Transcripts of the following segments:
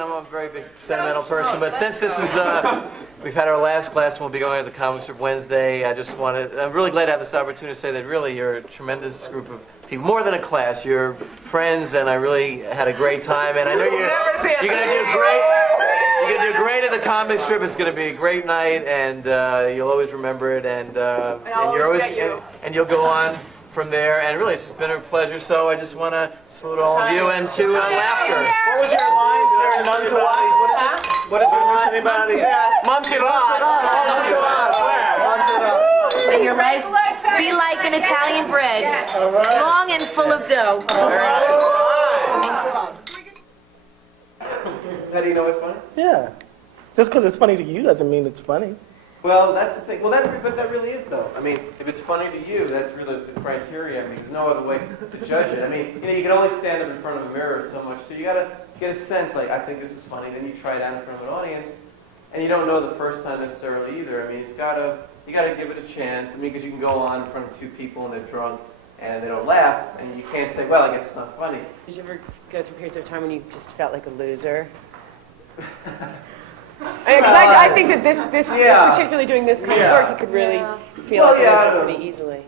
I'm a very big sentimental person, but since this is, we've had our last class and we'll be going to the Comic Strip Wednesday, I'm really glad to have this opportunity to say that really you're a tremendous group of people, more than a class, you're friends, and I really had a great time, and I know you're going to do great. You're going to do great at the Comic Strip. It's going to be a great night, and you'll always remember it, and you're always, and you'll go on from there, and really it's been a pleasure, so I just want to salute all of you and to laughter. What was your line? What is your line? You're right. Be like an Italian bread, long and full of dough. How do you know it's funny? Yeah. Just because it's funny to you doesn't mean it's funny. Well, that's the thing. Well, but that really is, though. I mean, if it's funny to you, that's really the criteria. I mean, there's no other way to judge it. I mean, you can only stand up in front of a mirror so much, so you got to get a sense, like, I think this is funny. Then you try it out in front of an audience, and you don't know the first time necessarily either. I mean, you got to give it a chance. I mean, because you can go on in front of two people and they're drunk and they don't laugh, and you can't say, well, I guess it's not funny. Did you ever go through periods of time when you just felt like a loser? Exactly. I think that this particularly doing this kind of work, you could really feel like a loser pretty easily.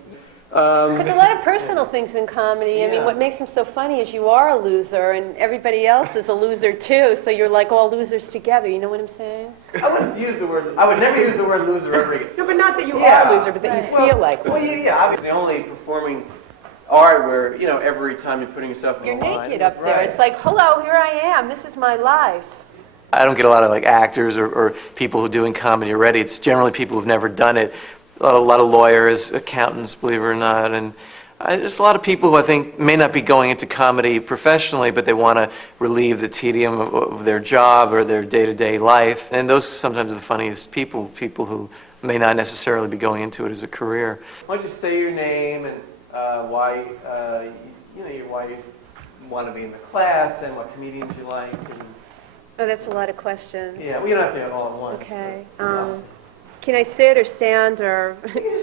Because a lot of personal things in comedy. I mean, what makes them so funny is you are a loser, and everybody else is a loser too. So you're like all losers together. You know what I'm saying? I wouldn't use the word. I would never use the word loser ever again. No, but not that you are a loser, but that you feel like one. Well, yeah. Obviously, only performing art where every time you're putting yourself on You're the line. naked up there. It's like, hello, here I am. This is my life. I don't get a lot of actors or people who are doing comedy already. It's generally people who've never done it. A lot of lawyers, accountants, believe it or not, and there's a lot of people who I think may not be going into comedy professionally, but they want to relieve the tedium of their job or their day-to-day life. And those sometimes are the funniest people who may not necessarily be going into it as a career. Why don't you say your name and why you want to be in the class and what comedians you like. Oh, that's a lot of questions. Yeah, we don't have to have all at once. Okay. Can I sit or stand or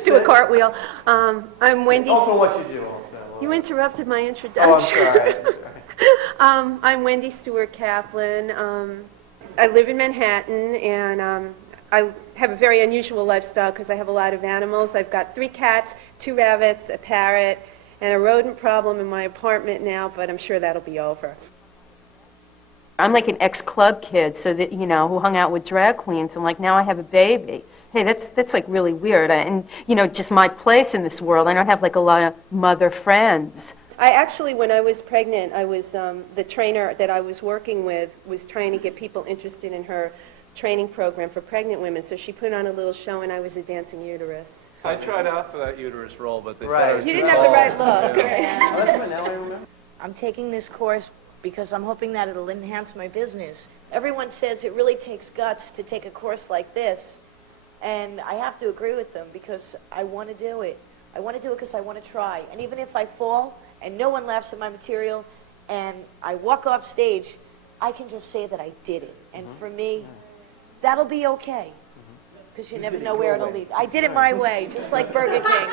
do a cartwheel? I'm Wendy. Also what you do also. You interrupted my introduction. Oh, I'm sorry. I'm Wendy Stewart Kaplan. I live in Manhattan, and I have a very unusual lifestyle because I have a lot of animals. I've got 3 cats, 2 rabbits, a parrot, and a rodent problem in my apartment now, but I'm sure that'll be over. I'm like an ex-club kid, so that, who hung out with drag queens, and like now I have a baby. Hey, that's like really weird. And, just my place in this world, I don't have like a lot of mother friends. I actually, when I was pregnant, I was, the trainer that I was working with was trying to get people interested in her training program for pregnant women, so she put on a little show and I was a dancing uterus. I tried out for that uterus role, but they said I was You too didn't tall. have the right look. Oh, that's what now I remember. I'm taking this course because I'm hoping that it'll enhance my business. Everyone says it really takes guts to take a course like this, and I have to agree with them because I want to do it. I want to do it because I want to try. And even if I fall and no one laughs at my material and I walk off stage, I can just say that I did it. And for me, that'll be okay because you never know where it'll lead. I did it my way, just like Burger King.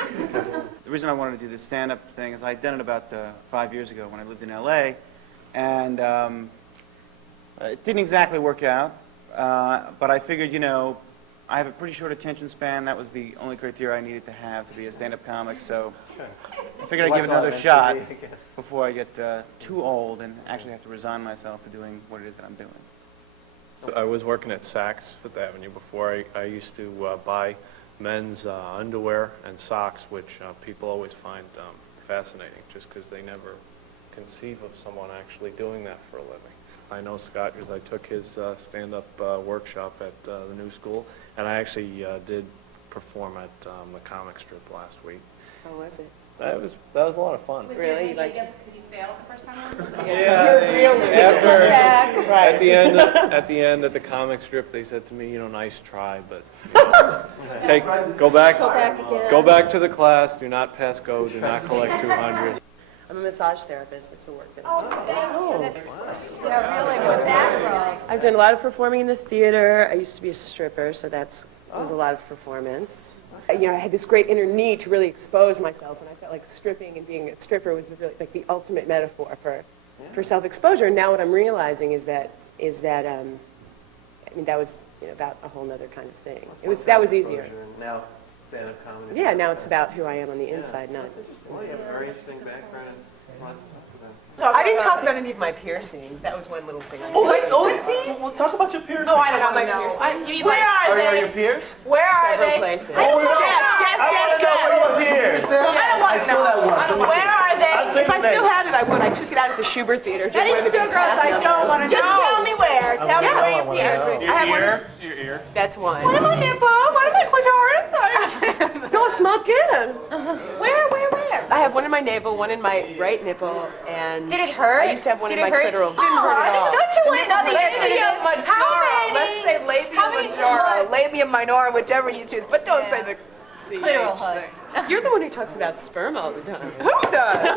The reason I wanted to do this stand-up thing is I'd done it about 5 years ago when I lived in L.A., and it didn't exactly work out, but I figured, I have a pretty short attention span. That was the only criteria I needed to have to be a stand-up comic, so I figured I'd give it another shot before I get too old and actually have to resign myself to doing what it is that I'm doing. So I was working at Saks Fifth Avenue before. I used to buy men's underwear and socks, which people always find fascinating, just because they never conceive of someone actually doing that for a living. I know Scott because I took his stand-up workshop at the New School, and I actually did perform at the comic strip last week. How was it? That was a lot of fun. Really? You liked it? Did you fail the first time around? At the end at the comic strip, they said to me, nice try, but go back to the class. Do not pass go. Do not collect 200. I'm a massage therapist. That's the work that I do. Yeah, really, with that rubs. I've done a lot of performing in the theater. I used to be a stripper, so that was a lot of performance. I had this great inner need to really expose myself, and I felt like stripping and being a stripper was really like the ultimate metaphor for self-exposure. And now what I'm realizing is that that was about a whole other kind of thing. That was easier. Now stand-up comedy. Yeah, now it's about who I am on the inside, not. That's interesting. Well, you have a very interesting background. Lots to talk about. I didn't talk about any of my piercings. That was one little thing. Well, talk about your piercings. No, I don't About want my to know. piercings. Where are they? your pierced? Where are Several they? places. Yes, yes. Pierced. I don't want to know. that once. Let me see. Where are they? If I still had it, I would. I took it out at the Schubert Theater. That is so gross. I don't want to know. Just tell me where. Tell me where you pierced. I have one. Your ear. That's one. What about nipple? What about clitoris? No, it's not good. Where? I have one in my navel, one in my right nipple, and Did it hurt? I used to have one Did in it my hurt? clitoral. Didn't hurt at all. Don't you want to know the answer to Labia this? majora. Let's say labia majora, labia minora, whichever you choose, but don't say the CH. Clitoral hood. You're the one who talks about sperm all the time. Who does? I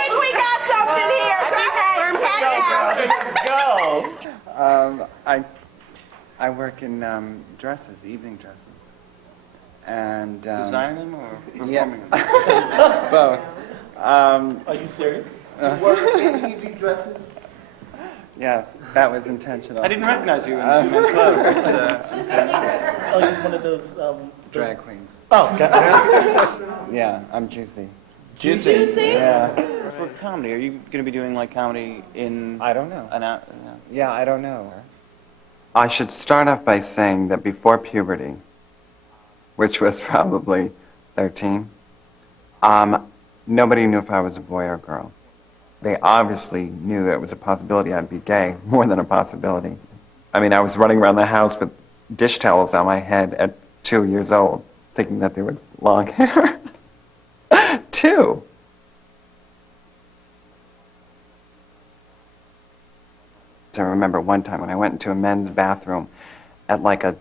think we got something here. Go ahead. Go. I work in dresses, evening dresses, and Designing them or yeah, performing them? both. Are you serious? You work in evening dresses? Yes, that was intentional. I didn't recognize you in the men's club. It's, Oh, you're one of those Drag queens. Oh, God. Yeah, I'm juicy. Juicy. Yeah, For comedy, are you going to be doing like comedy in I don't know. an hour? Yeah, I don't know. I should start off by saying that before puberty, which was probably 13, nobody knew if I was a boy or girl. They obviously knew that it was a possibility I'd be gay, more than a possibility. I mean, I was running around the house with dish towels on my head at 2 years old, thinking that they were long hair. 2. I remember one time when I went into a men's bathroom at like a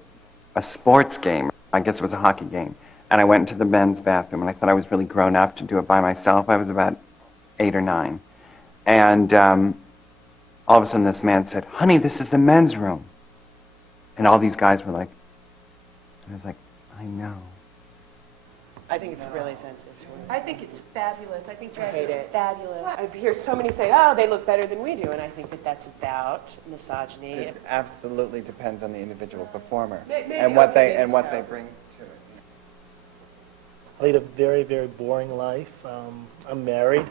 sports game. I guess it was a hockey game. And I went into the men's bathroom, and I thought I was really grown up to do it by myself. I was about 8 or 9. And all of a sudden this man said, "Honey, this is the men's room." And all these guys were like, and I was like, I know. I think it's really offensive. I think it's fabulous. I think drag hate is it. fabulous. I hear so many say, oh, they look better than we do, and I think that that's about misogyny. It absolutely depends on the individual performer Maybe, and what okay, they maybe so. bring to it. I lead a very, very boring life. I'm married.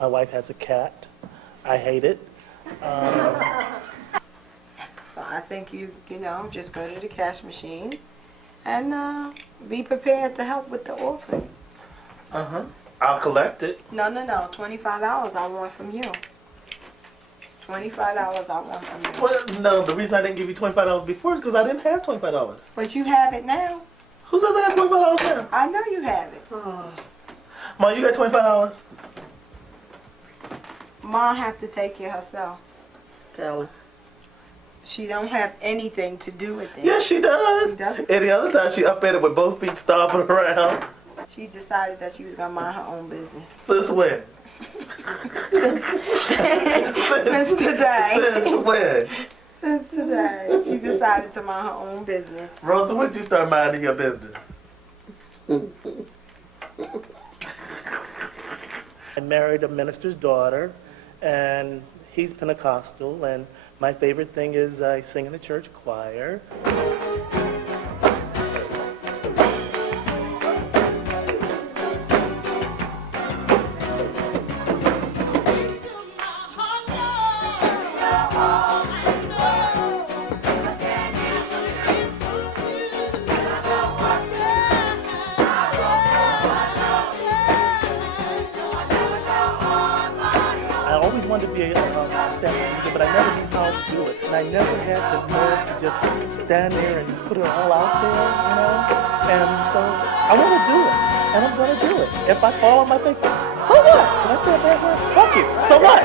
My wife has a cat. I hate it. So I think just go to the cash machine and be prepared to help with the orphan. Uh-huh. I'll collect it. No, $25 I want from you. $25 I want from you. Well, no, the reason I didn't give you $25 before is because I didn't have $25. But you have it now. Who says I got $25 now? I know you have it. Ma, you got $25? Mom have to take care of herself. Tell her. She don't have anything to do with it. Yes, she does. She doesn't? Any other time she up at it with both feet stomping around. She decided that she was gonna mind her own business. Since when? Since today. Since when? Since today. She decided to mind her own business. Rosa, when did you start minding your business? I married a minister's daughter, and he's Pentecostal, and my favorite thing is I sing in the church choir. wanted to be a stand-up, but I never knew how to do it. And I never had the nerve to just stand there and put it all out there, you know? And so I want to do it, and I'm going to do it. If I fall on my face, so what? Can I say a bad word? Fuck you. So what?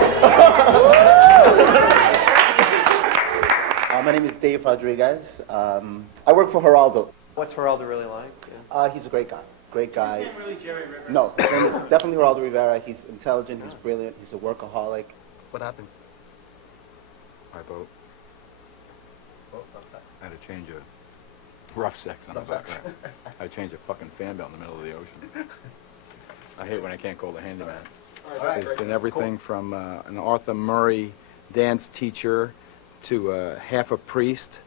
My name is Dave Rodriguez. I work for Geraldo. What's Geraldo really like? Yeah. He's a great guy. Great guy. His name really Jerry Rivers? No, his name is definitely Geraldo Rivera. He's intelligent. He's brilliant. He's a workaholic. What happened? My boat. Oh, rough sex. I had to change a rough sex on the Rough boat. sex. Right. I had to change a fucking fan belt in the middle of the ocean. I hate when I can't call the handyman. All right, There's been everything from an Arthur Murray dance teacher to half a priest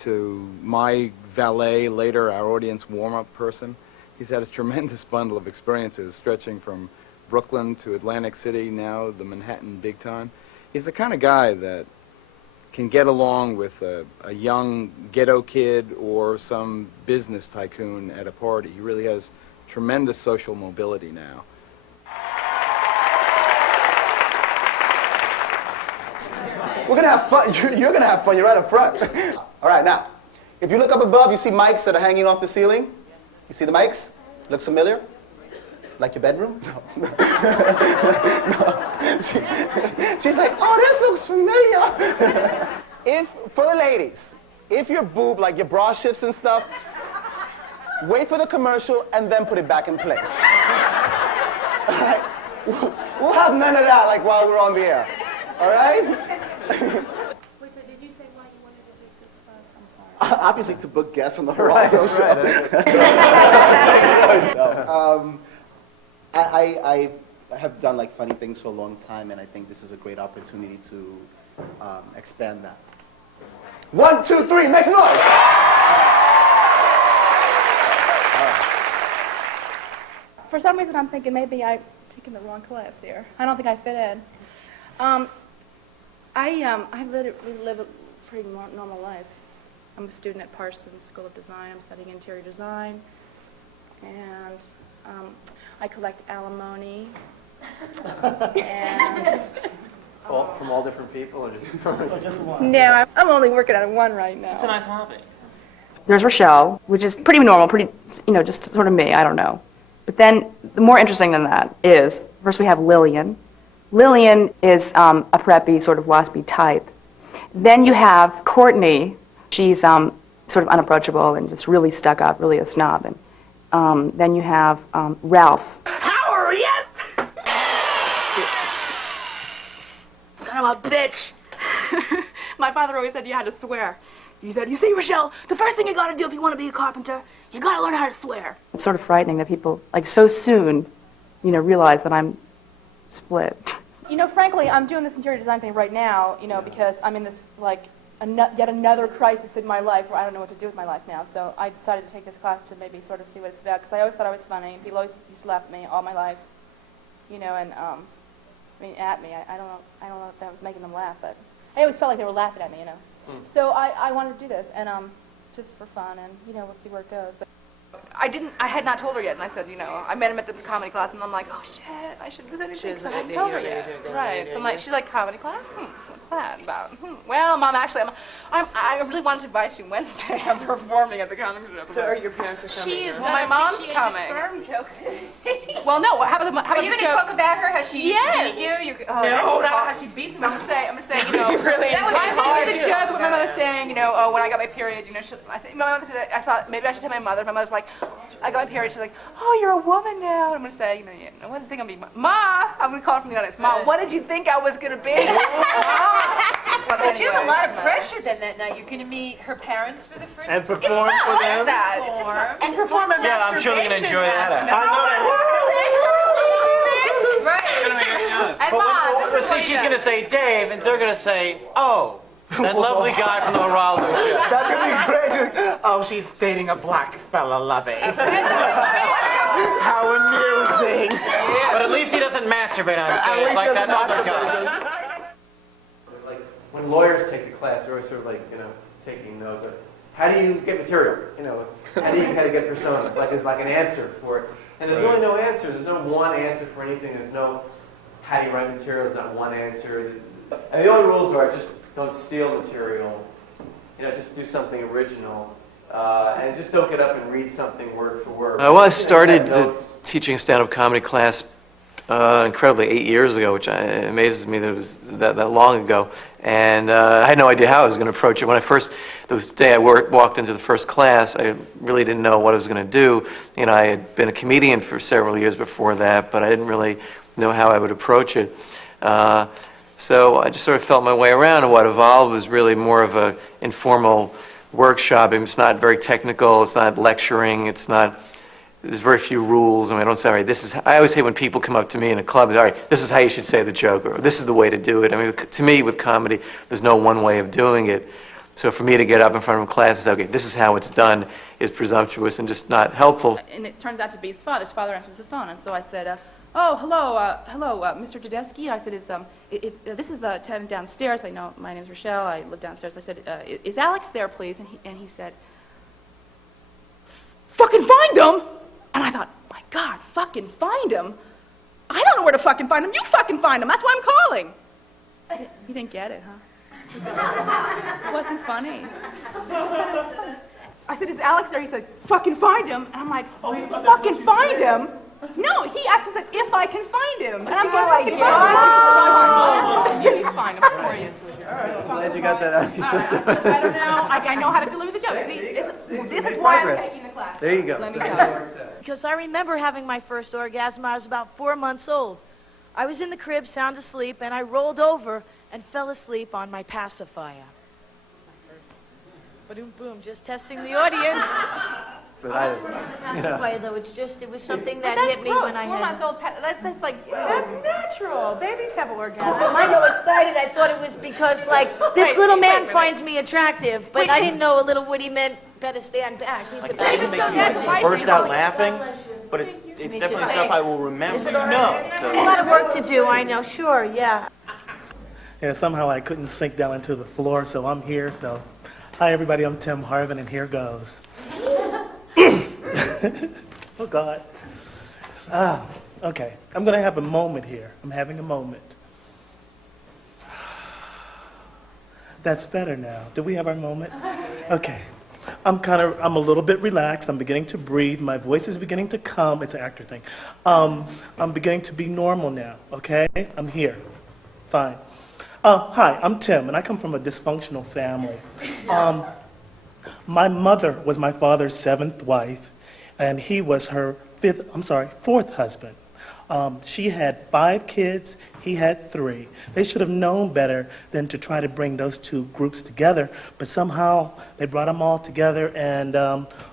to my valet, later our audience warm-up person. He's had a tremendous bundle of experiences stretching from Brooklyn to Atlantic City, now the Manhattan big time. He's the kind of guy that can get along with a young ghetto kid or some business tycoon at a party. He really has tremendous social mobility now. We're going to have fun. You're going to have fun. You're right up front. All right, now, if you look up above, you see mics that are hanging off the ceiling. You see the mics? Looks familiar? Like your bedroom? No. No. She's like, oh, this looks familiar. For the ladies, if your boob, like your bra shifts and stuff, wait for the commercial and then put it back in place. All right? We'll have none of that like while we're on the air. All right? Wait, so did you say why you wanted to take this class? I'm sorry. Obviously to book guests on the Geraldo show. I have done like funny things for a long time, and I think this is a great opportunity to expand that. 1, 2, 3, make some noise! For some reason, I'm thinking maybe I've taken the wrong class here. I don't think I fit in. I live a pretty normal life. I'm a student at Parsons School of Design. I'm studying interior design, and I collect alimony. And From all different people, or just from? Just one. no, I'm only working on one right now. It's a nice hobby. There's Rochelle, which is pretty normal, pretty, just sort of me, I don't know. But then, the more interesting than that is, first we have Lillian. Lillian is a preppy, sort of waspy type. Then you have Courtney. She's sort of unapproachable and just really stuck up, really a snob. And then you have Ralph. Power, yes! Son of a bitch! My father always said you had to swear. He said, you see, Rochelle, the first thing you gotta do if you want to be a carpenter, you gotta learn how to swear. It's sort of frightening that people, like, so soon, realize that I'm split. Frankly, I'm doing this interior design thing right now, because I'm in this, yet another crisis in my life where I don't know what to do with my life now. So I decided to take this class to maybe sort of see what it's about, because I always thought I was funny. People always used to laugh at me all my life, and, at me. I don't know if that was making them laugh, but I always felt like they were laughing at me, So I wanted to do this, and just for fun, and, we'll see where it goes. But I had not told her yet, and I said, I met him at the comedy class, and I'm like, oh shit, I shouldn't have said anything, because I hadn't told her yet. Right, so I'm like, she's like, comedy class? What's that about? Well, Mom, actually, I really wanted to invite you Wednesday. I'm performing at the comedy club. So are your parents are coming? Well, my mom's coming. Sperm jokes. Well, no, how about Are you going to talk about her, how she used to beat you? No, not how she beats me. I'm gonna say, really that take was hard the joke with my mother saying, oh, when I got my period, my mother said, I thought maybe I should tell my mother. My mother's like, I got my period. She's like, oh, you're a woman now. I'm gonna say, what did you think I'm gonna be? Ma, I'm gonna call her from the audience. Ma, what did you think I was gonna be? But you have a lot of pressure then that night. You're going to meet her parents for the first time. And perform for them? And perform a Yeah, I'm sure they're going to enjoy that. Right. And But Ma, this is what she's he going to does. say Dave, and they're going to say, oh, that lovely guy from the Geraldo show. That's going to be crazy. Oh, she's dating a black fella, lovey. How amusing. But at least he doesn't masturbate on stage like that other guy. Like, when lawyers take a class, they're always sort of like, taking notes of, how do you get material? How do you get persona? Like, it's like an answer for it. And there's really no answers. There's no one answer for anything. There's no, how do you write material? There's not one answer. And the only rules are just don't steal material. Just do something original. And just don't get up and read something word for word. Well, I started teaching a stand-up comedy class incredibly 8 years ago, which amazes me that it was that long ago. And I had no idea how I was going to approach it. The day I walked into the first class, I really didn't know what I was going to do. I had been a comedian for several years before that, but I didn't really know how I would approach it. So I just sort of felt my way around, and what evolved was really more of an informal workshop. It's not very technical, it's not lecturing, there's very few rules. I don't say, all right, I always hate when people come up to me in a club, all right, this is how you should say the joke, or this is the way to do it. To me, with comedy, there's no one way of doing it. So for me to get up in front of a class and say, okay, this is how it's done, is presumptuous and just not helpful. And it turns out to be his father. His father answers the phone, and so I said, oh, hello, Mr. Tedeschi. I said, this is the tenant downstairs. I know, my name's Rochelle. I live downstairs. I said, is Alex there, please? And he said, fucking find him. And I thought, my God, fucking find him? I don't know where to fucking find him. You fucking find him. That's why I'm calling. He didn't get it, huh? It wasn't funny. I said, is Alex there? He said, fucking find him. And I'm like, fucking find him? No, he actually said, if I can find him. And I'm going, fucking find him. You find him for you. I'm glad you got that out of your system. I don't know. I know how to deliver the jokes. See, this is why I'm taking the class. There you go. Let me go. Because I remember having my first orgasm. I was about 4 months old. I was in the crib, sound asleep, and I rolled over and fell asleep on my pacifier. Boom, boom, just testing the audience. But Pacifier, though, it was something that That's hit me gross. when I 4 months old. That's natural. Babies have orgasms. I'm so excited. I thought it was because, this little man finds me attractive, but I didn't know a little Woody meant better stand back. He's a baby. Burst out laughing, but it's definitely stuff I will remember. A lot of work to do, I know. Sure, yeah. Yeah, somehow I couldn't sink down into the floor, so I'm here. So, hi everybody, I'm Tim Harvin, and here goes. Oh God. Okay, I'm gonna have a moment here. I'm having a moment. That's better now. Do we have our moment? Okay. I'm a little bit relaxed. I'm beginning to breathe. My voice is beginning to come. It's an actor thing. I'm beginning to be normal now, okay? I'm here. Fine. Hi, I'm Tim, and I come from a dysfunctional family. My mother was my father's 7th wife, and he was her 4th husband. She had 5 kids, he had 3. They should have known better than to try to bring those 2 groups together, but somehow they brought them all together, and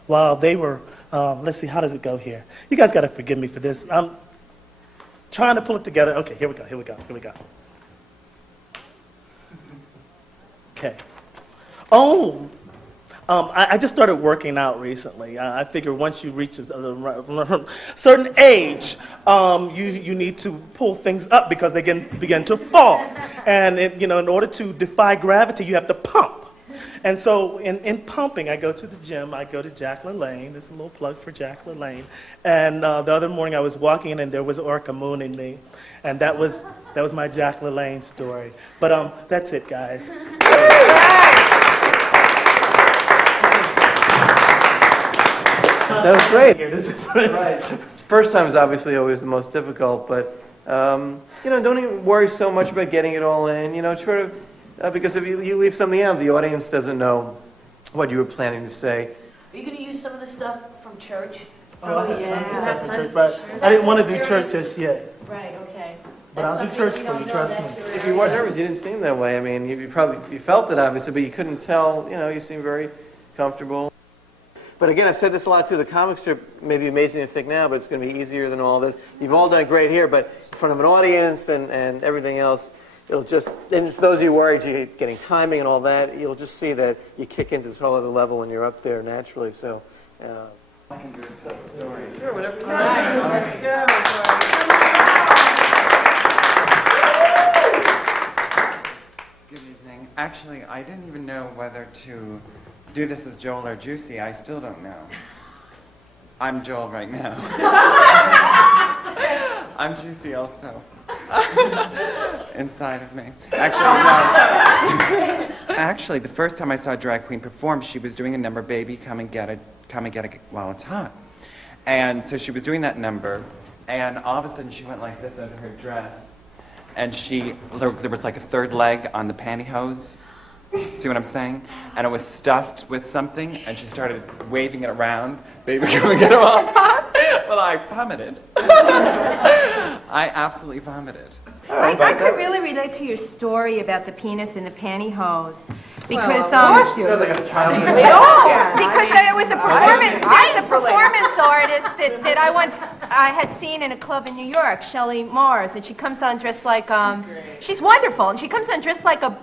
while they were, let's see, how does it go here? You guys got to forgive me for this. I'm trying to pull it together. Okay, here we go. Okay. I just started working out recently. I figure once you reach a certain age, you need to pull things up because they begin to fall. And in order to defy gravity, you have to pump. And so in pumping, I go to the gym. I go to Jack LaLanne. This is a little plug for Jack LaLanne. And the other morning, I was walking in, and there was Orca mooning me, and that was my Jack LaLanne story. But that's it, guys. That was great. Right. First time is obviously always the most difficult, but don't even worry so much about getting it all in. Try to because if you leave something out, the audience doesn't know what you were planning to say. Are you going to use some of the stuff from church? Oh, I have tons of stuff from church, but I didn't want to do church just yet. Right. Okay. But I'll do church for you. Trust me. If you weren't nervous, you didn't seem that way. I mean, you felt it obviously, but you couldn't tell. You seemed very comfortable. But again, I've said this a lot too. The comic strip may be amazing to think now, but it's going to be easier than all this. You've all done great here, but in front of an audience and everything else, and it's those of you worried you're getting timing and all that, you'll just see that you kick into this whole other level when you're up there naturally. So, I can do a story. Sure, whatever you want. Let's go. Good evening. Actually, I didn't even know whether to do this as Joel or Juicy. I still don't know. I'm Joel right now. I'm juicy also. Inside of me. Actually, no. Actually, the first time I saw a drag queen perform, she was doing a number, Baby, come and get it while it's hot. And so she was doing that number, and all of a sudden she went like this under her dress, and there was like a third leg on the pantyhose. See what I'm saying? And it was stuffed with something, and she started waving it around. Baby, come and get it while it's hot. Well, I vomited. I absolutely vomited. I could really relate to your story about the penis in the pantyhose because Sounds like a child. because I was a performance artist that I had seen in a club in New York, Shelley Mars, and she comes on dressed like she's wonderful, and she comes on dressed like a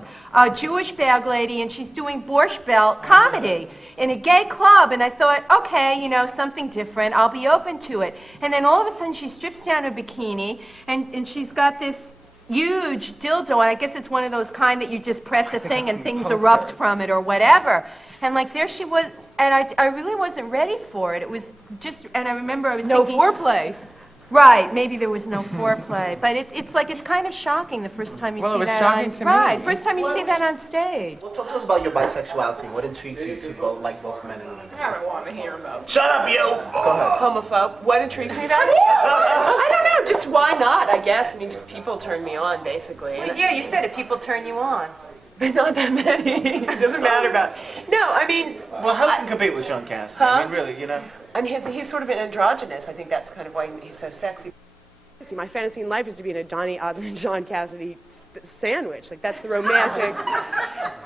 Jewish bag lady, and she's doing Borscht Belt comedy in a gay club, and I thought, okay, you know, something different, I'll be open to it. And then all of a sudden she strips down her bikini, and she's got this huge dildo, and I guess it's one of those kind that you just press a thing and things erupt from it or whatever. And like there she was, and I really wasn't ready for it. It was just, and I remember I was thinking, foreplay. right, maybe there was no foreplay, but it's like, it's kind of shocking the first time you see that. Well, it was shocking to me. Right, first time you see that on stage. Well, talk to us about your bisexuality. What intrigues you to like both men and women? I don't want to hear about Shut up, you! Go ahead. homophobe. What intrigues me about it? I don't know, just why not, I guess. I mean, just people turn me on, basically. Well, yeah, you said it, people turn you on. But not that many. It doesn't matter about. No, I mean. Well, how can compete with Sean Cassidy? I mean, really, you know. And he's sort of an androgynous. I think that's kind of why he's so sexy. See, my fantasy in life is to be in a Donny Osmond, Sean Cassidy sandwich. Like, that's the romantic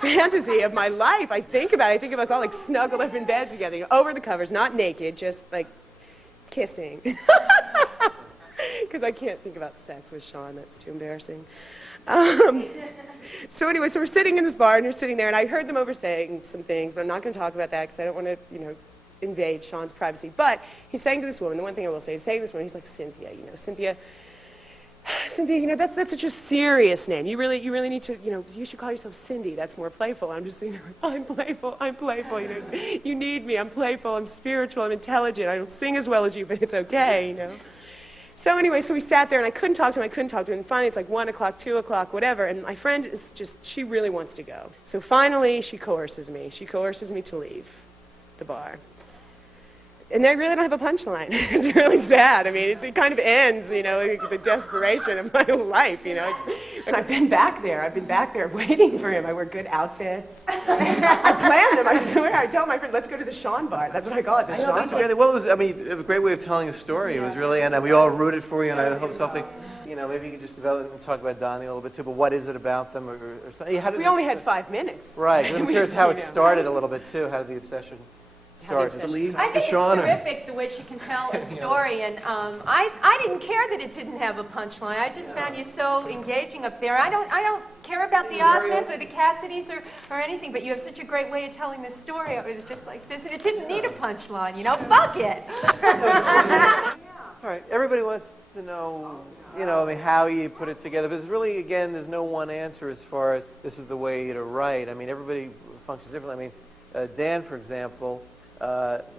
fantasy of my life. I think about it. I think of us all like snuggled up in bed together, you know, over the covers, not naked, just like kissing. Because I can't think about sex with Sean. That's too embarrassing. So anyway, so we're sitting in this bar, and we're sitting there, and I heard them over saying some things, but I'm not going to talk about that because I don't want to, you know, invade Sean's privacy. But he's saying to this woman, the one thing I will say, he's saying to this woman, he's like, Cynthia, you know, Cynthia, you know, that's such a serious name. You really need to, you know, you should call yourself Cindy. That's more playful. I'm just thinking, I'm playful, you know, you need me, I'm playful, I'm spiritual, I'm intelligent, I don't sing as well as you, but it's okay, you know. So anyway, so we sat there, and I couldn't talk to him, and finally it's like 1 o'clock, 2 o'clock, whatever, and my friend is just, she really wants to go. So finally, she coerces me to leave the bar. And I really don't have a punchline. It's really sad. I mean, it kind of ends, you know, like the desperation of my life, you know. And I've been back there waiting for him. I wear good outfits. I planned him, I swear. I tell my friend, let's go to the Sean bar. That's what I call it, the Sean bar. Really, well, it was, I mean, a great way of telling a story. It was really, and we all rooted for you, and I hope something, you know, maybe you could just develop and talk about Donnie a little bit too, but what is it about them or something? How did We only had 5 minutes. Right, I'm curious how it started a little bit too. How did the obsession start? I think it's terrific the way she can tell a story, and I didn't care that it didn't have a punchline. I just found you so engaging up there. I don't care about the Osmonds or the Cassidys or anything, but you have such a great way of telling this story. It was just like this, and it didn't need a punchline, you know? Fuck it! All right, everybody wants to know, you know, I mean, how you put it together, but it's really, again, there's no one answer as far as this is the way to write. I mean, everybody functions differently. I mean, Dan, for example,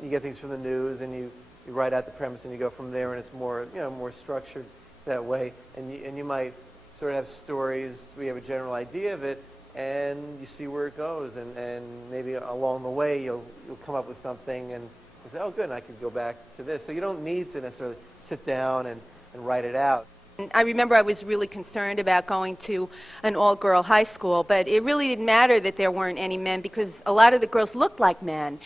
you get things from the news, and you write out the premise, and you go from there, and it's more, you know, more structured that way. And you might sort of have stories where you have a general idea of it, and you see where it goes, and maybe along the way you'll come up with something, and you say, oh, good, and I could go back to this. So you don't need to necessarily sit down and write it out. I remember I was really concerned about going to an all-girl high school, but it really didn't matter that there weren't any men because a lot of the girls looked like men.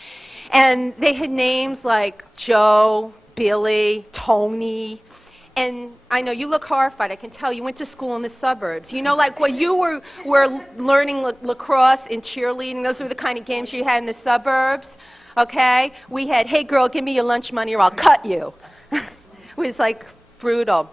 And they had names like Joe, Billy, Tony. And I know you look horrified. I can tell you went to school in the suburbs. You know, like when you were learning lacrosse and cheerleading, those were the kind of games you had in the suburbs, okay? We had, hey, girl, give me your lunch money or I'll cut you. It was like brutal.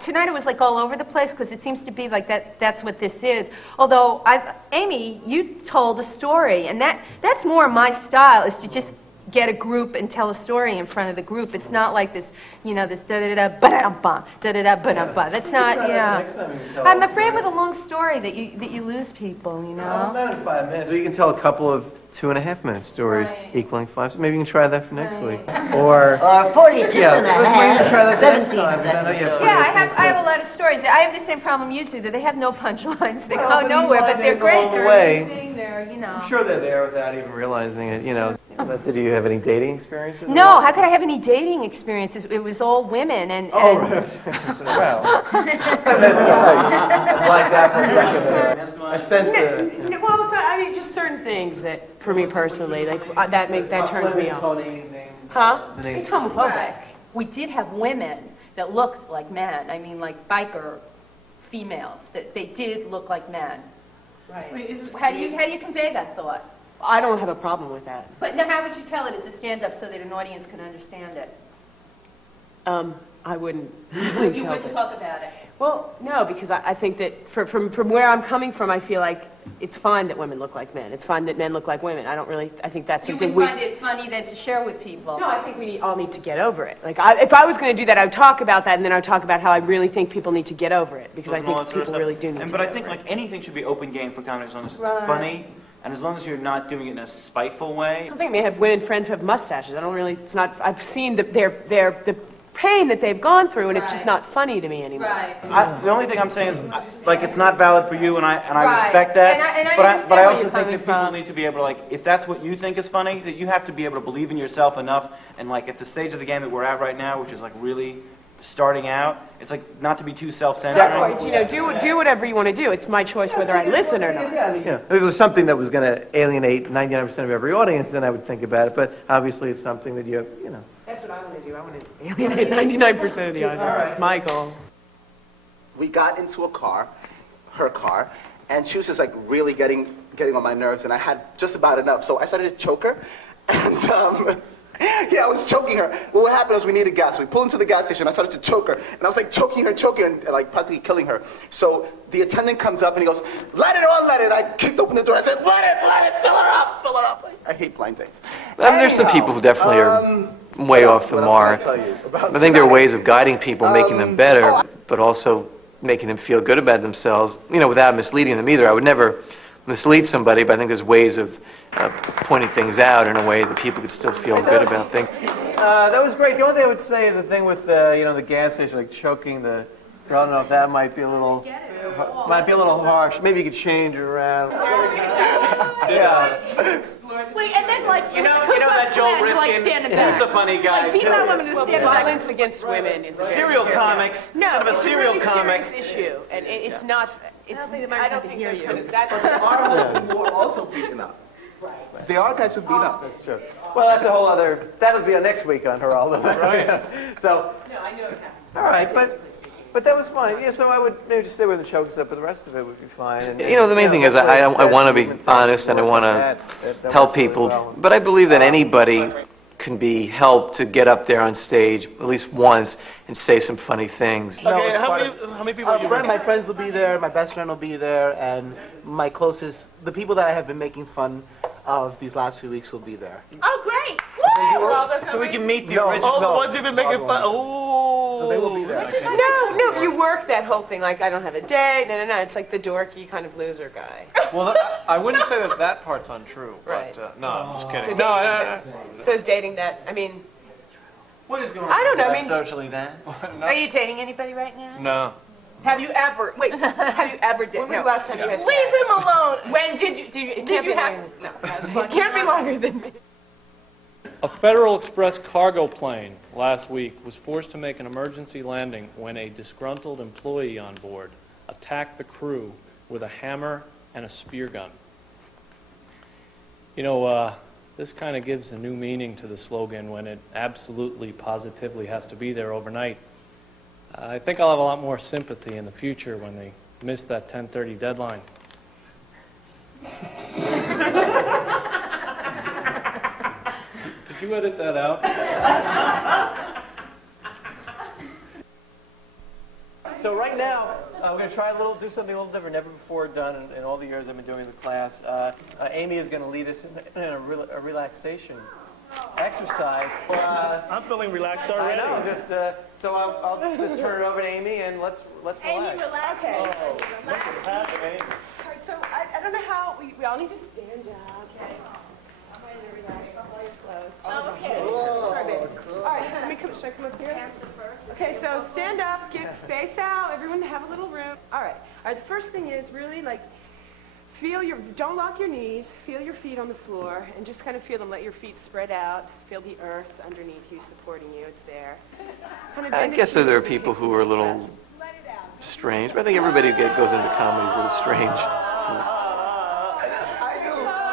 Tonight it was like all over the place because it seems to be like that's what this is. Although, Amy, you told a story, and that's more my style, is to just get a group and tell a story in front of the group. It's not like this, this da-da-da, ba-da-dum-ba, da-da-da, ba-dum-ba. That's not, Next time you can tell I'm us. afraid with a long story that you lose people, Not in 5 minutes. Or you can tell a couple of 2.5-minute stories equaling 5. So maybe you can try that for next week. Or 42 yeah, and a maybe half, you can try that the next 17 time. 'Cause I know you have seconds. plenty Yeah, of I things have to- a lot of stories. I have the same problem you do, that they have no punchlines. They Well, go but you nowhere, find but they're things great. along the They're way. amazing. I'm sure they're there without even realizing it. But did you have any dating experiences? No, how could I have any dating experiences? It was all women and. Oh, right. Well, I like that for a second there. I sense the... No, well, just certain things that, for me personally, like that turns me off. Huh? It's homophobic. We did have women that looked like men. I mean, like biker females, that they did look like men. Right. How do you convey that thought? I don't have a problem with that. But now, how would you tell it as a stand-up so that an audience can understand it? I wouldn't. You wouldn't talk about it. Well, no, because I think that from where I'm coming from, I feel like it's fine that women look like men. It's fine that men look like women. I think that's You something wouldn't find it funny then to share with people. No, I think we all need to get over it. Like, if I was going to do that, I would talk about that, and then I would talk about how I really think people need to get over it, because I And all think that sort of people stuff. really do need to But I get think over it. like anything should be open game for comedy as long as it's Right. funny, and as long as you're not doing it in a spiteful way. Something may have women friends who have mustaches. I don't really. It's not. I've seen the pain that they've gone through, and it's just not funny to me anymore. Right. The only thing I'm saying is, like, it's not valid for you, and I Right. respect that. And I but understand I where also you're think coming that people from. need to be able to, like, if that's what you think is funny, that you have to be able to believe in yourself enough. And like at the stage of the game that we're at right now, which is like really starting out, it's like not to be too self-censoring. Do whatever you want to do. It's my choice whether I listen or not. Yeah, if it was something that was going to alienate 99% of every audience, then I would think about it. But obviously, it's something that you. That's what I want to do. I want to alienate 99% of the audience. That's my goal. We got into a car, her car, and she was just like really getting on my nerves, and I had just about enough. So I started to choke her, and yeah, I was choking her. Well, what happened was we needed gas. We pulled into the gas station. I started to choke her, and I was like choking her, and like practically killing her. So the attendant comes up and he goes, "Let it on, let it." I kicked open the door. I said, "Let it, fill her up." I hate blind dates. There's some people who definitely are way off the mark. I think there are ways of guiding people, making them better, but also making them feel good about themselves, without misleading them either. I would never mislead somebody, but I think there's ways of pointing things out in a way that people could still feel good about things. That was great. The only thing I would say is the thing with the gas station, like choking the. I don't know if that might be a little harsh. Maybe you could change it around. Yeah. Wait, and then like You know that Joel Rifkin? He's a funny guy beat too. my woman to stand back. Violence against women is a very Serial serious- comics. No, Kind of a it's serial really comic. serious issue, and it's not. It's. I don't think hear you. That's. There are people who are also beaten up. Right. There are guys who beat up. That's true. Well, that's a whole other. That'll be our next week on Geraldo. Right. So. No, I know it happens. All right, but that was fine. Yeah, so I would maybe just stay with the choke stuff, but the rest of it would be fine. And, the main thing is I want to be honest and I want to help people, but I believe that anybody can be helped to get up there on stage at least once and say some funny things. Okay, how many people are you My friends will be there, my best friend will be there, and my closest, the people that I have been making fun of these last few weeks will be there. Oh, great. So we can meet the No, original. oh, the ones you've been making fun. Oh. So they will be there. No, you work that whole thing like I don't have a date. No. It's like the dorky kind of loser guy. Well, I wouldn't say that part's untrue. Right. But, no, I'm just So kidding. dating, so is dating that? I mean, What is going on? I don't know. I mean, Socially then? Are you dating anybody right now? No. Have you ever dated? when was the last time you had sex? Leave him alone. When did you have? No. It can't be longer than me. A Federal Express cargo plane last week was forced to make an emergency landing when a disgruntled employee on board attacked the crew with a hammer and a spear gun. This kind of gives a new meaning to the slogan when it absolutely, positively has to be there overnight. I think I'll have a lot more sympathy in the future when they miss that 10:30 deadline. Did you edit that out? So right now, we're going to do something a little different, never before done in all the years I've been doing the class. Amy is going to lead us in a relaxation exercise. I'm feeling relaxed I already. know. Just so I'll just turn it over to Amy and let's relax. Okay. What's happening? All right, so I don't know how, we all need to stand up. Okay. I'm ready to relax. All your clothes. Oh, okay. Sorry, baby. All right, so should I come up here? Okay, so stand up, get spaced out, everyone have a little room. All right, the first thing is really like, don't lock your knees, feel your feet on the floor, and just kind of feel them, let your feet spread out, feel the earth underneath you supporting you, it's there. Kind of I guess there are people who are a little strange, but I think everybody who goes into comedy is a little strange.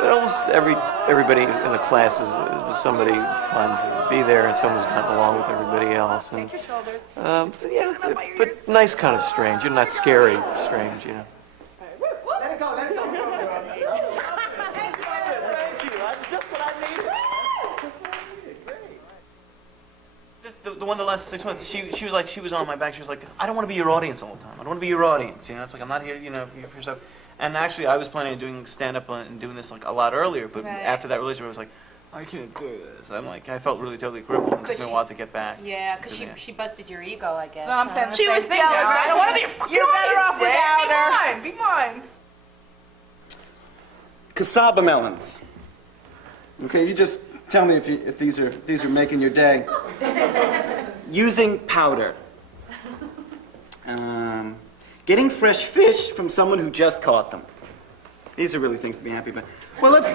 But almost everybody in the class is somebody fun to be there, and someone's gotten along with everybody else. And yeah, but nice kind of strange. You're not scary strange, you know. Let it go, let it go. Thank you. Just what I needed. Just the one that lasted 6 months, she was like, she was on my back. She was like, I don't want to be your audience all the time. I don't want to be your audience. You know, it's like, I'm not here, you know, for yourself. And actually, I was planning on doing stand-up and doing this like a lot earlier, but after that relationship, I was like, I can't do this. I'm like, I felt really totally crippled. It took me a while to get back. Yeah, because she busted your ego, I guess. So I'm saying the She same was thing jealous. now. I don't want to be your fucking You're better off without her. Be mine. Cassava melons. Okay, you just tell me if these are making your day. Using powder. Getting fresh fish from someone who just caught them. These are really things to be happy about. Well, let's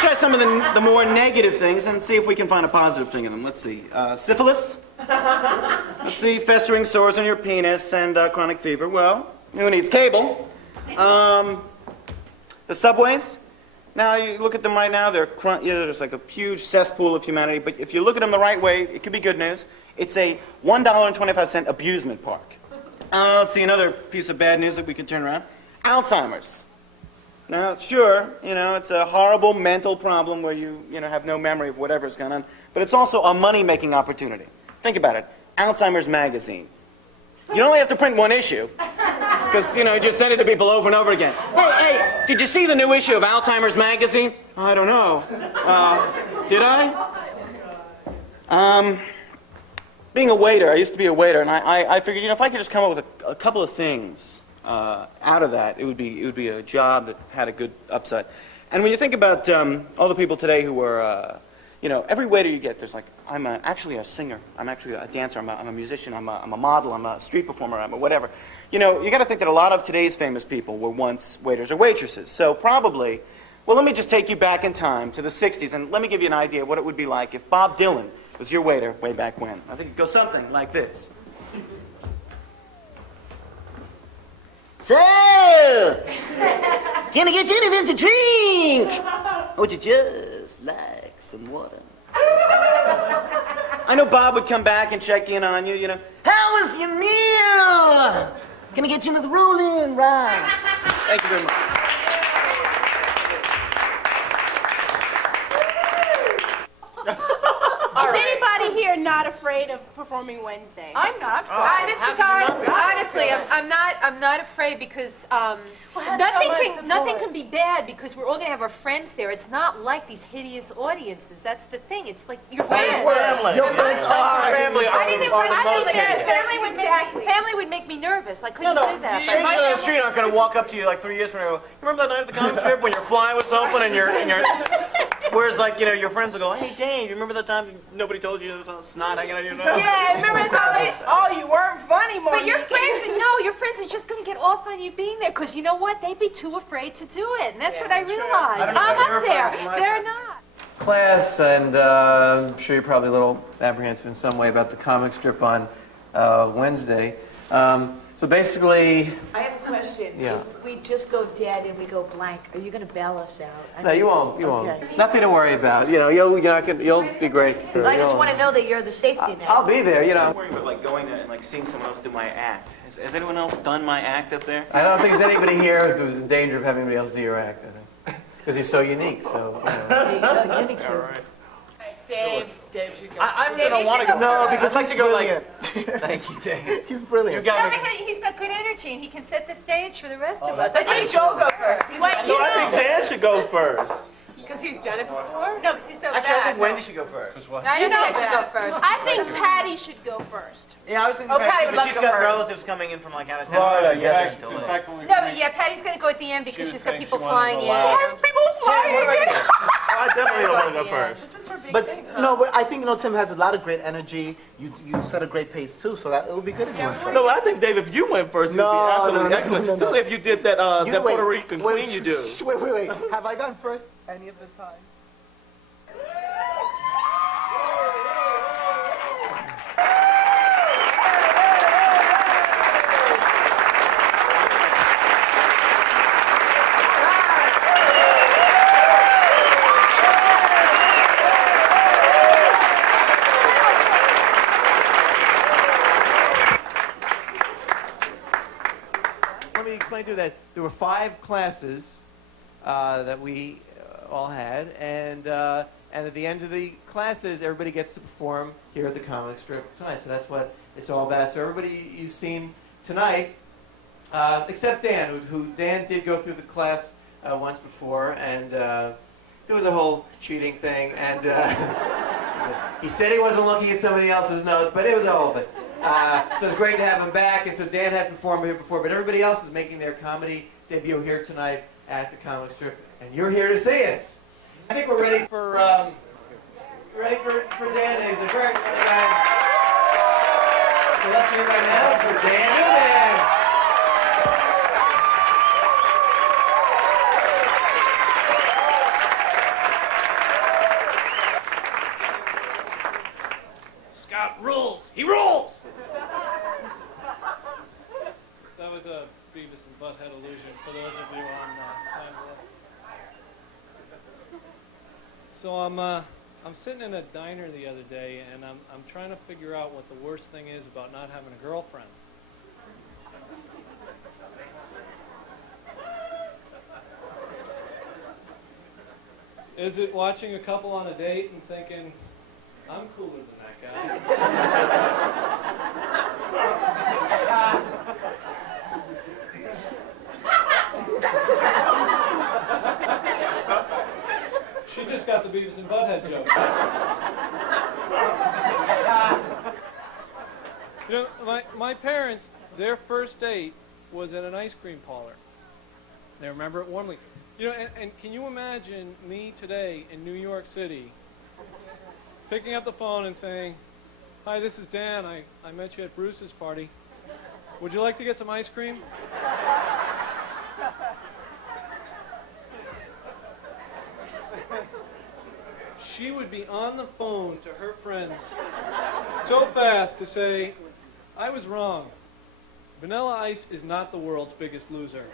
try some of the more negative things and see if we can find a positive thing in them. Let's see. Syphilis. Let's see. Festering sores on your penis and chronic fever. Well, who needs cable? The subways. Now, you look at them right now, there's like a huge cesspool of humanity, but if you look at them the right way, it could be good news. It's a $1.25 abusement park. Let's see, another piece of bad news that we can turn around. Alzheimer's. Now, sure, you know, it's a horrible mental problem where you have no memory of whatever's gone on, but it's also a money-making opportunity. Think about it. Alzheimer's Magazine. You only have to print one issue, because, you just send it to people over and over again. Hey, did you see the new issue of Alzheimer's Magazine? I don't know. Did I? Being a waiter, I used to be a waiter, and I figured, if I could just come up with a couple of things out of that, it would be a job that had a good upside. And when you think about all the people today who are, every waiter you get, there's like, I'm actually a singer, I'm actually a dancer, I'm a musician, I'm a model, I'm a street performer, I'm a whatever. You got to think that a lot of today's famous people were once waiters or waitresses. So probably, well, let me just take you back in time to the 60s, and let me give you an idea of what it would be like if Bob Dylan was your waiter way back when. I think it goes something like this. So, can I get you anything to drink? Or would you just like some water? I know Bob would come back and check in on you, How was your meal? Can I get you another roll-in, right? Thank you very much. Is anybody here not afraid of performing Wednesday? I'm not. I'm sorry. Honestly, I'm not afraid because nothing can be bad because we're all gonna have our friends there. It's not like these hideous audiences. That's the thing. It's like your friends. Your friends are Family I didn't are the most think family would make me nervous. I couldn't do that. Strangers on the street aren't going to walk up to you like 3 years from now and go, you remember that night at the comic strip when your fly was open and your whereas your friends will go, hey Dave, you remember that time nobody told you there was a snot hanging out of your nose? Yeah, remember the time you weren't funny, Monique. But your friends are just going to get off on you being there because you know what? They'd be too afraid to do it. And that's what I realized. I'm up there. They're not. Class, and I'm sure you're probably a little apprehensive in some way about the comic strip on Wednesday. So basically, I have a question. Yeah. If we just go dead and we go blank, are you going to bail us out? no, you won't. You Okay. won't. Nothing to worry about. You'll be great. Because I just want to know that you're the safety net. I'll be there. I'm worried about going there and seeing someone else do my act. Has anyone else done my act up there? I don't think there's anybody here who's in danger of having anybody else do your act. I think because you're so unique. So. Unique. All right. Dave should go. I'm going to want to go. No, because I'd like he's to go brilliant. Thank you, Dave. He's brilliant. You got me. He's got good energy and he can set the stage for the rest of us. Let's have Joe go first. No, I think Dan should go first. Because he's done it before? No, because he's so Actually, I bad. think Wendy should go first. I don't think I should go first. I think Patty should go first. Yeah, I was thinking Oh, Patty would but love she's to go got first. relatives coming in from like out of town. Florida, yes. In fact, only No, but yeah, Patty's going to go at the end because was she's got saying people she wanted flying to in. go last. People flying in. I definitely don't want to go first. This is for big But things. no, but I think Tim has a lot of great energy. You set a great pace too, so that it would be good if you went first. No, I think, Dave, if you went first, it would No, be absolutely no, excellent. no, no. Especially if you did that, You that wait, Puerto Rican wait, queen you do. Wait. Have I gone first any of the time? Let me explain to you that there were 5 classes that we all had, and at the end of the classes, everybody gets to perform here at the comic strip tonight. So that's what it's all about. So everybody you've seen tonight, except Dan, who Dan did go through the class once before, and there was a whole cheating thing, and he said he wasn't looking at somebody else's notes, but it was a whole thing. So it's great to have him back, and so Dan had performed here before, but everybody else is making their comedy debut here tonight at the comic strip, and you're here to see it. I think we're ready for Dan. He's a very funny guy. So let's hear right now for Dan Newman. Scott rules. He rules. That was a Beavis and Butthead illusion for those of you on time. So I'm sitting in a diner the other day, and I'm trying to figure out what the worst thing is about not having a girlfriend. Is it watching a couple on a date and thinking, I'm cooler than that guy? She just got the Beavis and Butthead joke. You know, my parents, their first date was at an ice cream parlor. They remember it warmly. You know, and can you imagine me today in New York City picking up the phone and saying, "Hi, this is Dan. I met you at Bruce's party. Would you like to get some ice cream?" She would be on the phone to her friends so fast to say, "I was wrong. Vanilla Ice is not the world's biggest loser."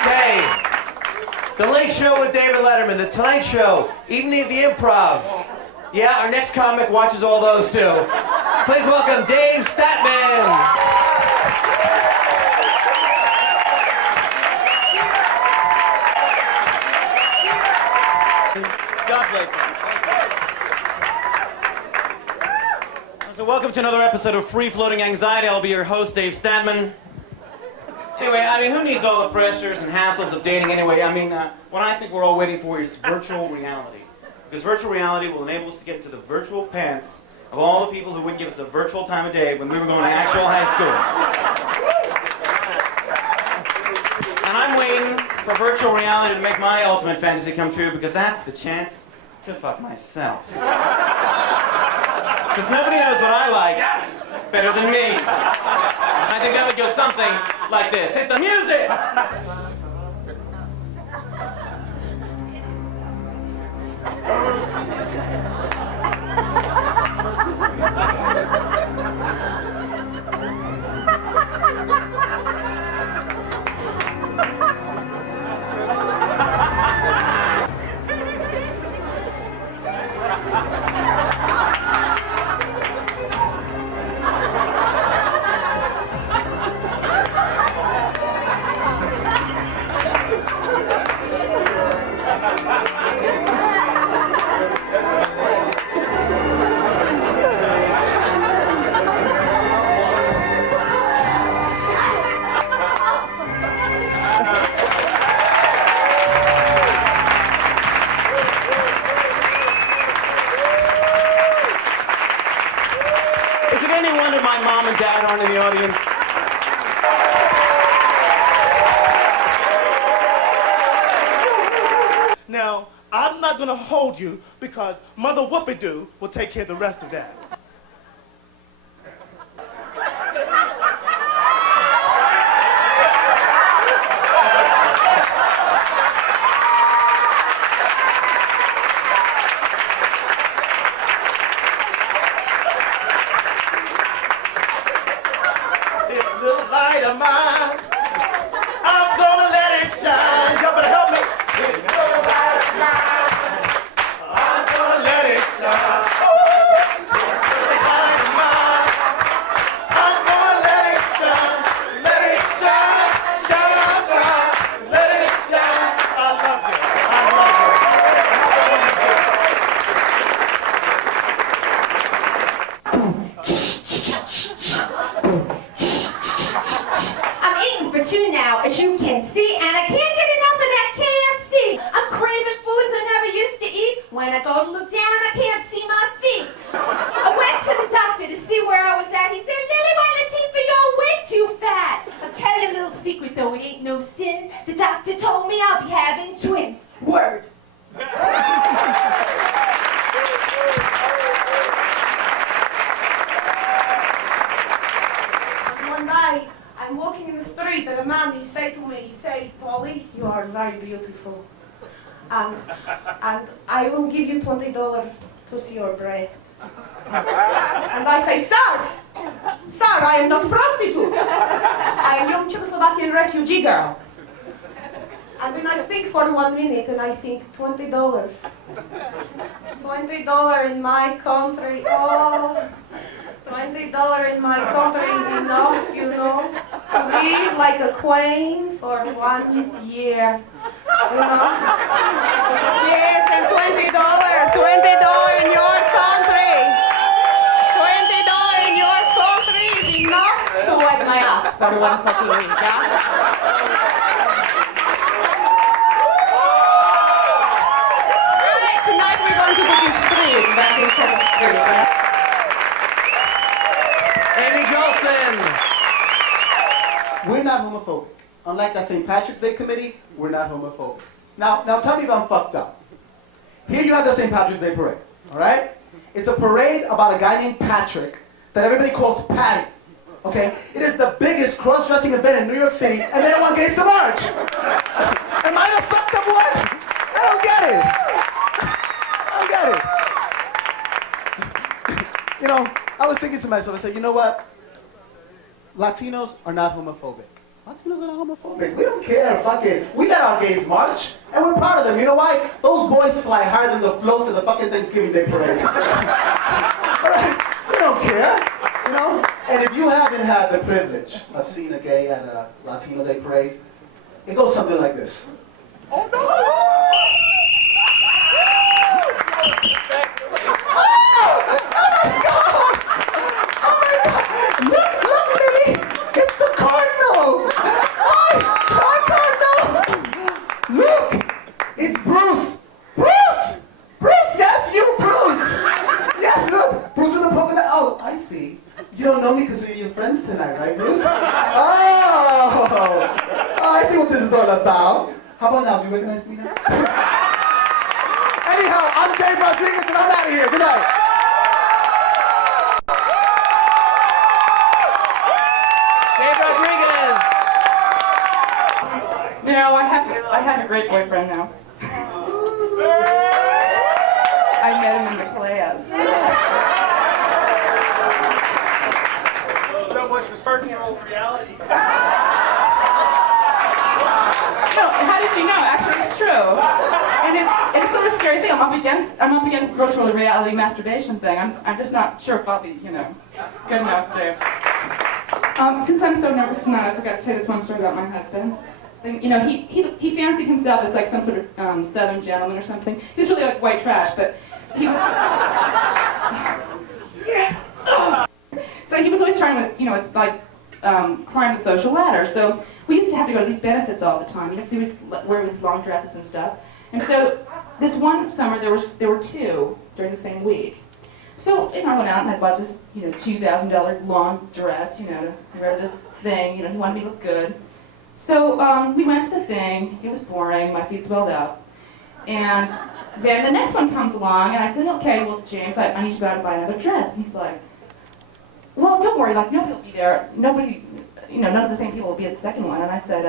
Okay. The Late Show with David Letterman, The Tonight Show, Evening at the Improv. Yeah, our next comic watches all those too. Please welcome Dave Statman. Scott Blakely. So welcome to another episode of Free Floating Anxiety. I'll be your host, Dave Statman. Anyway, I mean, who needs all the pressures and hassles of dating anyway? I mean, what I think we're all waiting for is virtual reality. Because virtual reality will enable us to get into the virtual pants of all the people who wouldn't give us a virtual time of day when we were going to actual high school. And I'm waiting for virtual reality to make my ultimate fantasy come true, because that's the chance to fuck myself. Because nobody knows what I like better than me. I think that would go something like this. Hit the music! mom and dad aren't in the audience. Now, I'm not going to hold you because Mother Whoopie-Doo will take care of the rest of that. This little light of mine, I'm gonna let it shine. Y'all better help me. This little light of mine, I'm gonna let it shine. Ooh, this little light of mine, I'm gonna let it shine. Let it shine, shine, shine. Let it shine. I love you. I love you. I'm eating for two now, as you can see, and I can't get enough of that KFC. I'm craving foods I never used to eat. When I go to look down, I can't see my feet. I went to the doctor to see where I was at. He said, Lily, my Latifah, you're way too fat. I'll tell you a little secret, though, it ain't no sin. The doctor told me I'll be having twins. Word. One night, I'm walking in the street, and a man, he said to me, he said, Polly, you are very beautiful. And I will give you $20 to see your breast. And I say, sir, I am not a prostitute. I am young Czechoslovakian refugee girl. And then I think for 1 minute, and I think, $20. $20 in my country, oh. $20 in my country is enough, you know, to live like a queen for 1 year, you know. Yes, and $20 in your country. $20 in your country is enough to wipe my ass for 1 fucking week, yeah? Right, tonight we're going to do this street, back in Street. Amy Jolson. We're not homophobic. Unlike that St. Patrick's Day committee, we're not homophobic. Now tell me if I'm fucked up. Here you have the St. Patrick's Day parade, all right? It's a parade about a guy named Patrick that everybody calls Patty, okay? It is the biggest cross-dressing event in New York City, and they don't want gays to march. Am I the fucked up one? I don't get it. You know, I was thinking to myself, I said, you know what? Latinos are not homophobic. Latinos are not homophobic. We don't care, fuck it. We let our gays march, and we're proud of them. You know why? Those boys fly higher than the floats of the fucking Thanksgiving Day parade. All right? We don't care, you know? And if you haven't had the privilege of seeing a gay at a Latino Day parade, it goes something like this. Look, Lily! It's the Cardinal! Hi, Cardinal! Look! It's Bruce! Bruce, yes, you, Bruce! Yes, look! Bruce with the poke in the... Oh, I see. You don't know me because we're your friends tonight, right, Bruce? Oh, I see what this is all about. How about now? Do you recognize me now? Anyhow, I'm Dave Rodriguez, and I'm out of here. Good night. You know, I have a great boyfriend now. I met him in the class. So much for virtual reality. No, how did you know? Actually, it's true. And it's sort of a scary thing. I'm up against this virtual reality masturbation thing. I'm just not sure if I'll be, you know, good enough to. Since I'm so nervous tonight, I forgot to tell you this one story about my husband. You know, he fancied himself as like some sort of Southern gentleman or something. He was really like white trash, but he was. So he was always trying to, you know, like climb the social ladder. So we used to have to go to these benefits all the time. You know, he was wearing these long dresses and stuff. And so this one summer there were two during the same week. So, I went out and I bought this, $2,000 long dress, to wear this thing, he wanted me to look good. So, we went to the thing, it was boring, my feet swelled up. And then the next one comes along, and I said, okay, well, James, I need you to go out and buy another dress. And he's like, well, don't worry, nobody will be there, none of the same people will be at the second one. And I said,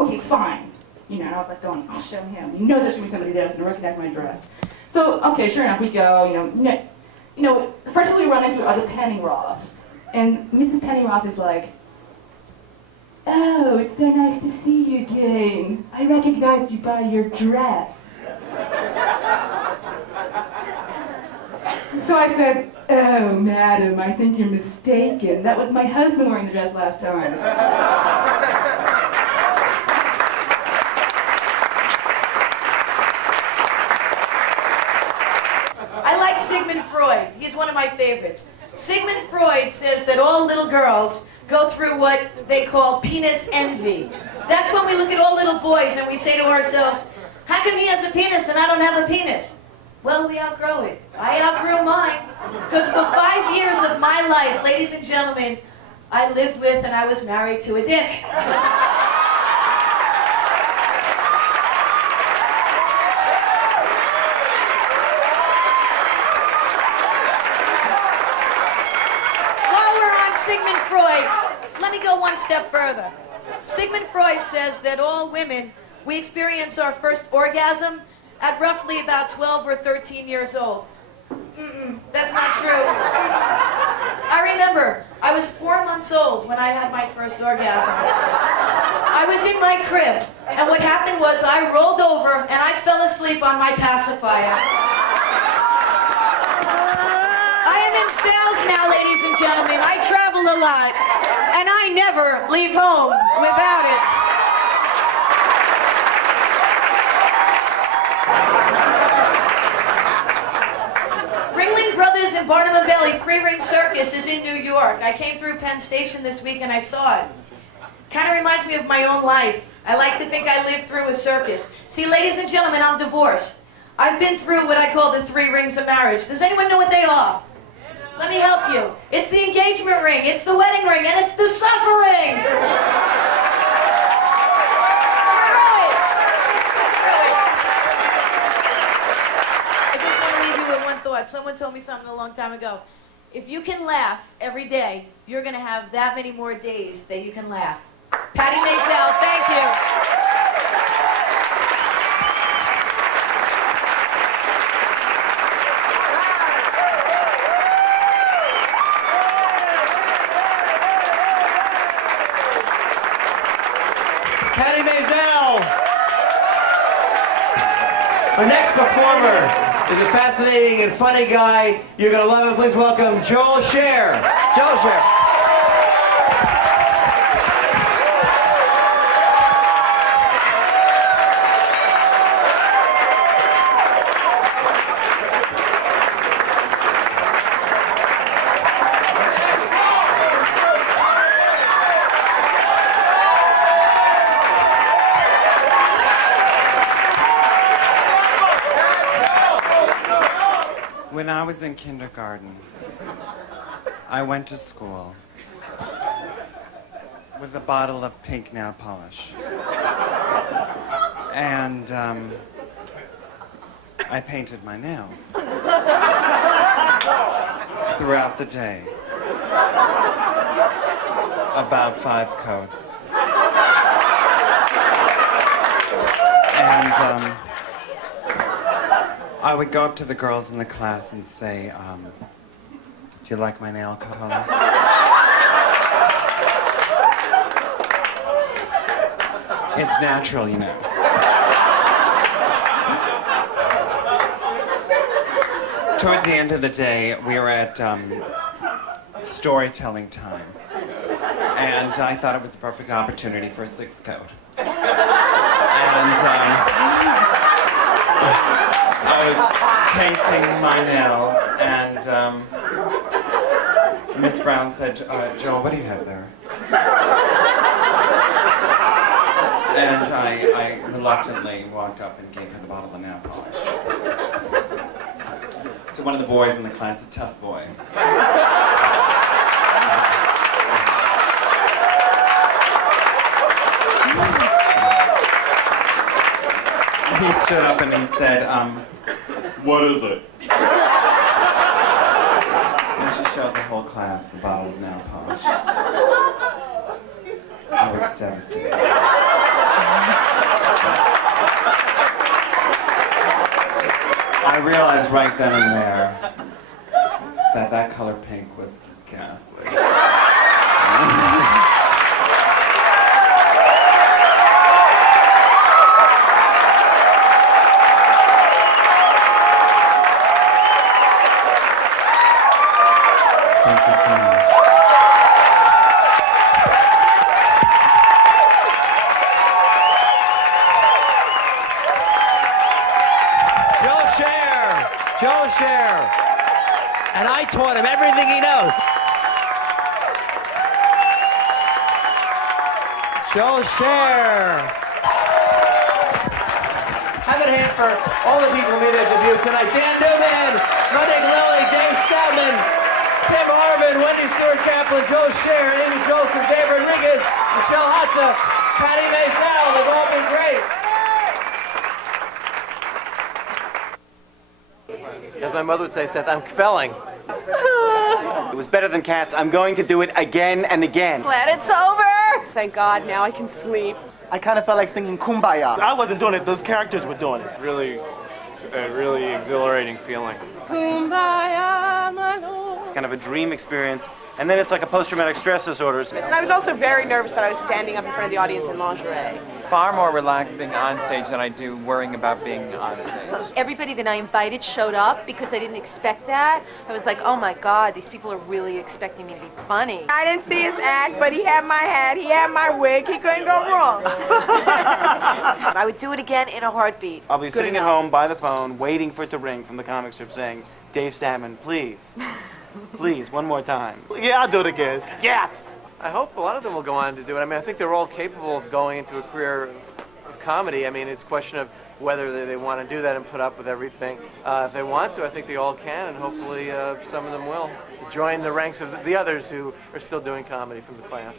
okay, fine. And I was like, going, I'll show him. There's gonna be somebody there who's gonna recognize my dress. So, okay, sure enough, we go, first we run into other Pennyroth. And Mrs. Pennyroth is like, oh, it's so nice to see you again. I recognized you by your dress. So I said, oh, madam, I think you're mistaken. That was my husband wearing the dress last time. I like Sigmund Freud. He's one of my favorites. Sigmund Freud says that all little girls go through what they call penis envy. That's when we look at all little boys and we say to ourselves, how come he has a penis and I don't have a penis? Well, we outgrow it. I outgrew mine. Because for 5 years of my life, ladies and gentlemen, I lived with and I was married to a dick. Sigmund Freud, let me go one step further. Sigmund Freud says that all women, we experience our first orgasm at roughly about 12 or 13 years old. That's not true. I remember, I was 4 months old when I had my first orgasm. I was in my crib, and what happened was I rolled over and I fell asleep on my pacifier. I am in sales now, ladies and gentlemen. I travel a lot, and I never leave home without it. Ringling Brothers and Barnum and Bailey 3-Ring Circus is in New York. I came through Penn Station this week and I saw it. Kind of reminds me of my own life. I like to think I lived through a circus. See, ladies and gentlemen, I'm divorced. I've been through what I call the 3 rings of marriage. Does anyone know what they are? Let me help you. It's the engagement ring, it's the wedding ring, and it's the suffering. I just want to leave you with one thought. Someone told me something a long time ago. If you can laugh every day, you're going to have that many more days that you can laugh. Patty Maisel, thank you. Patty Maisel. Our next performer is a fascinating and funny guy. You're going to love him. Please welcome Joel Scher. Joel Scher. When I was in kindergarten, I went to school with a bottle of pink nail polish. And I painted my nails throughout the day. About 5 coats. And I would go up to the girls in the class and say, do you like my nail color? It's natural, you know. Towards the end of the day, we were at storytelling time. And I thought it was a perfect opportunity for a 6th coat. And I was painting my nails, and Miss Brown said, Joel, what do you have there? And I reluctantly walked up and gave her the bottle of nail polish. to one of the boys in the class, a tough boy. He stood up and he said, what is it? And she showed the whole class the bottle of nail polish. I was devastated. I realized right then and there that that color pink was ghastly. Thank you so much. Joe Scher. And I taught him everything he knows. Joe Scher. Have a hand for all the people who made their debut tonight. Dan Newman, Monday Lilly, Dave Stadman, Tim Harmon, Wendy Stewart Kaplan, Joe Scher, Amy Joseph, Dave Rodriguez, Michelle Hatta, Patty Maisel. They've all been great. As my mother would say, Seth, I'm felling. It was better than Cats. I'm going to do it again and again. Glad it's over. Thank God, now I can sleep. I kind of felt like singing Kumbaya. I wasn't doing it, those characters were doing it. Really, a really exhilarating feeling. Kumbaya, my Lord. Kind of a dream experience. And then it's like a post-traumatic stress disorder. And I was also very nervous that I was standing up in front of the audience in lingerie. Far more relaxed being on stage than I do worrying about being on stage. Everybody that I invited showed up because I didn't expect that. I was like, oh my God, these people are really expecting me to be funny. I didn't see his act, but he had my hat, he had my wig, he couldn't go wrong. I would do it again in a heartbeat. I'll be sitting at home by the phone, waiting for it to ring from the comic strip saying, Dave Stadman, please, please, one more time. Yeah, I'll do it again. Yes! I hope a lot of them will go on to do it. I mean, I think they're all capable of going into a career of comedy. I mean, it's a question of whether they want to do that and put up with everything. If they want to, I think they all can, and hopefully some of them will, to join the ranks of the others who are still doing comedy from the class.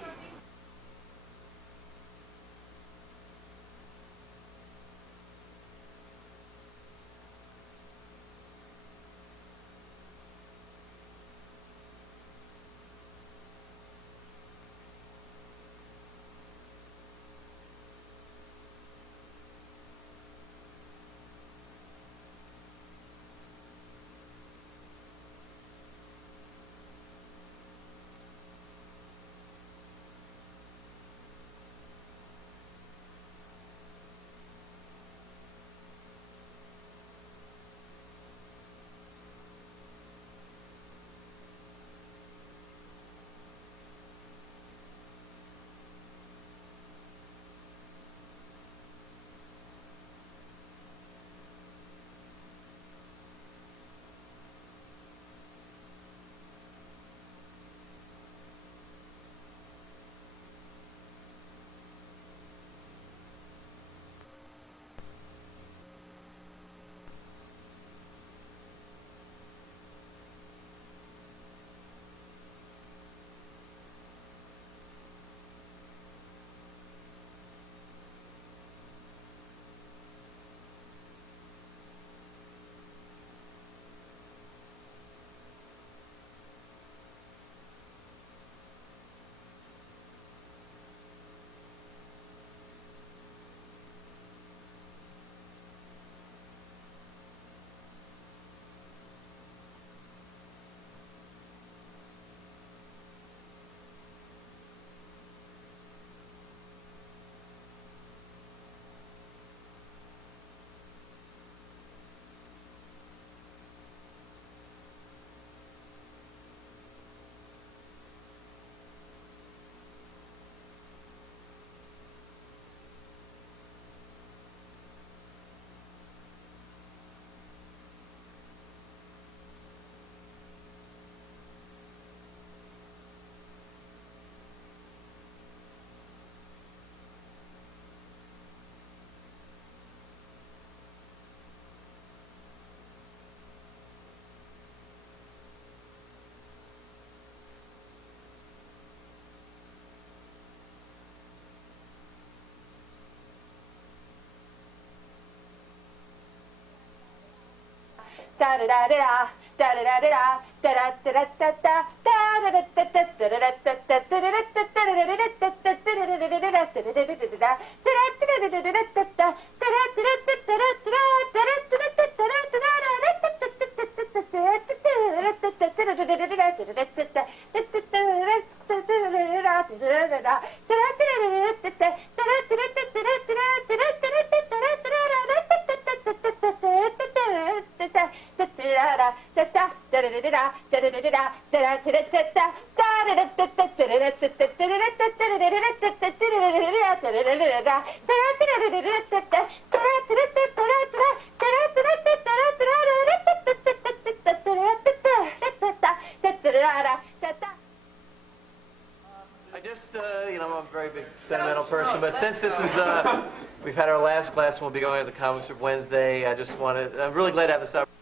da da da da da da da da da da da da I just, I'm a very big sentimental person, but since this is, we've had our last class and we'll be going to the comic strip Wednesday, I'm really glad to have this opportunity.